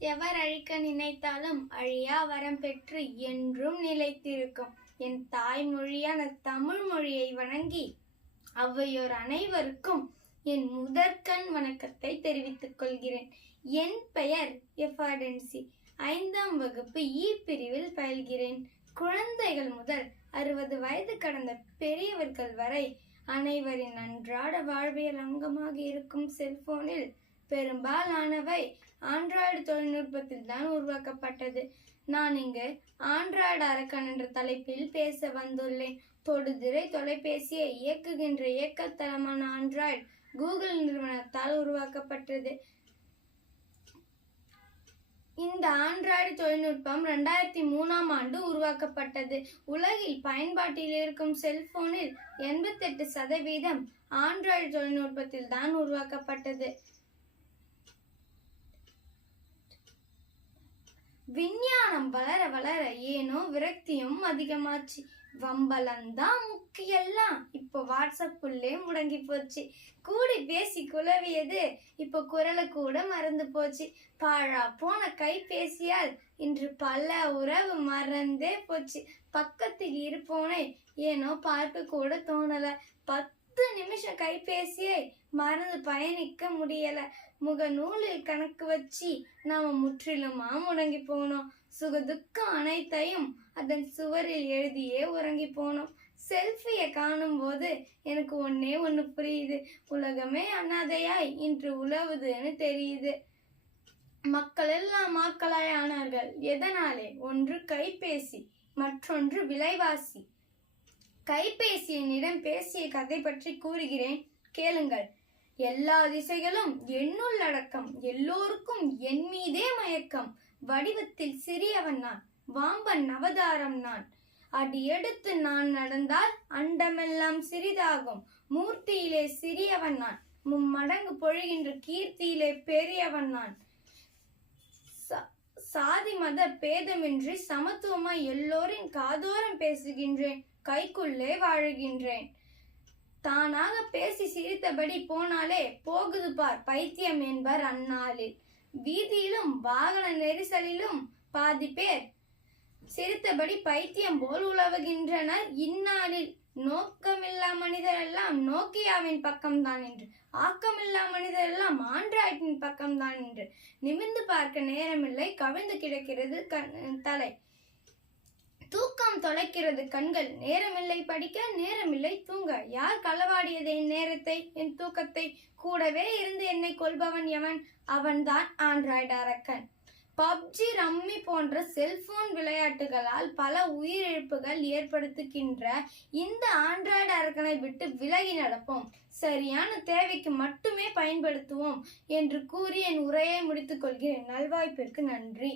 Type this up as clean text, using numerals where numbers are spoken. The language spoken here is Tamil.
எவர் அழிக்க நினைத்தாலும் அழியா வரம் பெற்று என்றும் நிலைத்திருக்கும் என் தாய்மொழியான தமிழ் மொழியை வணங்கி ஔவையோர் அனைவருக்கும் என் முதற்கண் வணக்கத்தை தெரிவித்துக் கொள்கிறேன். என் பெயர் எஃபாடென்சி. 5ஆம் வகுப்பு இ பிரிவில் பயில்கிறேன். குழந்தைகள் முதல் 60 வயது கடந்த பெரியவர்கள் வரை அனைவரின் அன்றாட வாழ்வியல் அங்கமாக இருக்கும் செல்போனில் பெரும்பாலானவை ஆண்ட்ராய்டு தொழில்நுட்பத்தில் தான் உருவாக்கப்பட்டது. நான் இங்கு ஆண்ட்ராய்டு அரக்கன் என்ற தலைப்பில் பேச வந்துள்ளேன். தொடுதிரை தொலைபேசியை இயக்குகின்ற இயக்கத்தளமான ஆண்ட்ராய்டு கூகுள் நிறுவனத்தால் உருவாக்கப்பட்டது. இந்த ஆண்ட்ராய்டு தொழில்நுட்பம் 2003ஆம் ஆண்டு உருவாக்கப்பட்டது. உலகில் பயன்பாட்டில் இருக்கும் செல்போனில் 88% ஆண்ட்ராய்டு தொழில்நுட்பத்தில் தான் உருவாக்கப்பட்டது. விஞ்ஞானம் வளர வளர ஏனோ விரக்தியும் அதிகமாச்சு. வம்பலந்தான் முக்கியெல்லாம் இப்போ வாட்ஸ்அப்புள்ளே முடங்கி போச்சு. கூடி பேசி குழவியது இப்போ குரலை கூட மறந்து போச்சு. பாழா போன கைபேசியால் இன்று பல உறவு மறந்தே போச்சு. பக்கத்தில் இருப்போனே ஏனோ பார்க்க கூட தோணல. 10 நிமிஷம் கைபேசியை மறந்து பயணிக்க முடியல. முகநூலில் கணக்கு வச்சு நாம முற்றிலுமா முடங்கி போனோம். சுகதுக்கம் அனைத்தையும் அதன் சுவரில் எழுதியே உறங்கி போனோம். செல்ஃபியை காணும் போது எனக்கு ஒண்ணு புரியுது. உலகமே அனாதையாய் இன்று உலவுதுன்னு தெரியுது. மக்கள் எல்லாம் மாக்களாய் ஆனார்கள். எதனாலே? ஒன்று கைபேசி, மற்றொன்று விலைவாசி. கைபேசியினிடம் பேசிய கதை பற்றி கூறுகிறேன், கேளுங்கள். எல்லா திசைகளும் என்னுள்ளடக்கம், எல்லோருக்கும் என் மீதே மயக்கம். வடிவத்தில் சிறியவன் நான், வாம்பன் அவதாரம் நான். அடி எடுத்து நான் நடந்தால் அண்டமெல்லாம் சிறிதாகும். மூர்த்தியிலே சிறியவன் நான், மும்மடங்கு பொழிகின்ற கீர்த்தியிலே பெரியவன் நான். சாதி மத பேதமின்றி சமத்துவமாய் எல்லோரின் காதோரம் பேசுகின்றேன். கைக்குள்ளே வாழுகின்றேன். தானாக பேசி சிரித்தபடி போனாலே போகுது பார் பைத்தியம் என்பர் அந்நாளில். வீதியிலும் வாகன நெரிசலிலும் பாதி பேர் சிரித்தபடி பைத்தியம் போல் உலவுகின்றனர் இந்நாளில். நோக்கமில்லா மனிதர் எல்லாம் நோக்கியாவின் பக்கம்தான் என்று, ஆக்கமில்லா மனிதர் எல்லாம் ஆண்ட்ராய்டின் பக்கம்தான் என்று. நிமிர்ந்து பார்க்க நேரமில்லை, கவிழ்ந்து கிடக்கிறது தலை. தூக்கம் தொலைக்கிறது கண்கள். நேரமில்லை படிக்க, நேரமில்லை தூங்க. யார் களவாடியது என் நேரத்தை, என் தூக்கத்தை? கூடவே இருந்து என்னை கொள்பவன் எவன்? அவன்தான் ஆண்ட்ராய்டு அரக்கன். பப்ஜி, ரம்மி போன்ற செல்போன் விளையாட்டுகளால் பல உயிரிழப்புகள் ஏற்படுத்துகின்ற இந்த ஆண்ட்ராய்டு அரக்கனை விட்டு விலகி நடப்போம். சரியான தேவைக்கு மட்டுமே பயன்படுத்துவோம் என்று கூறி என் உரையை முடித்துக் கொள்கிறேன். நல்வாய்ப்பிற்கு நன்றி.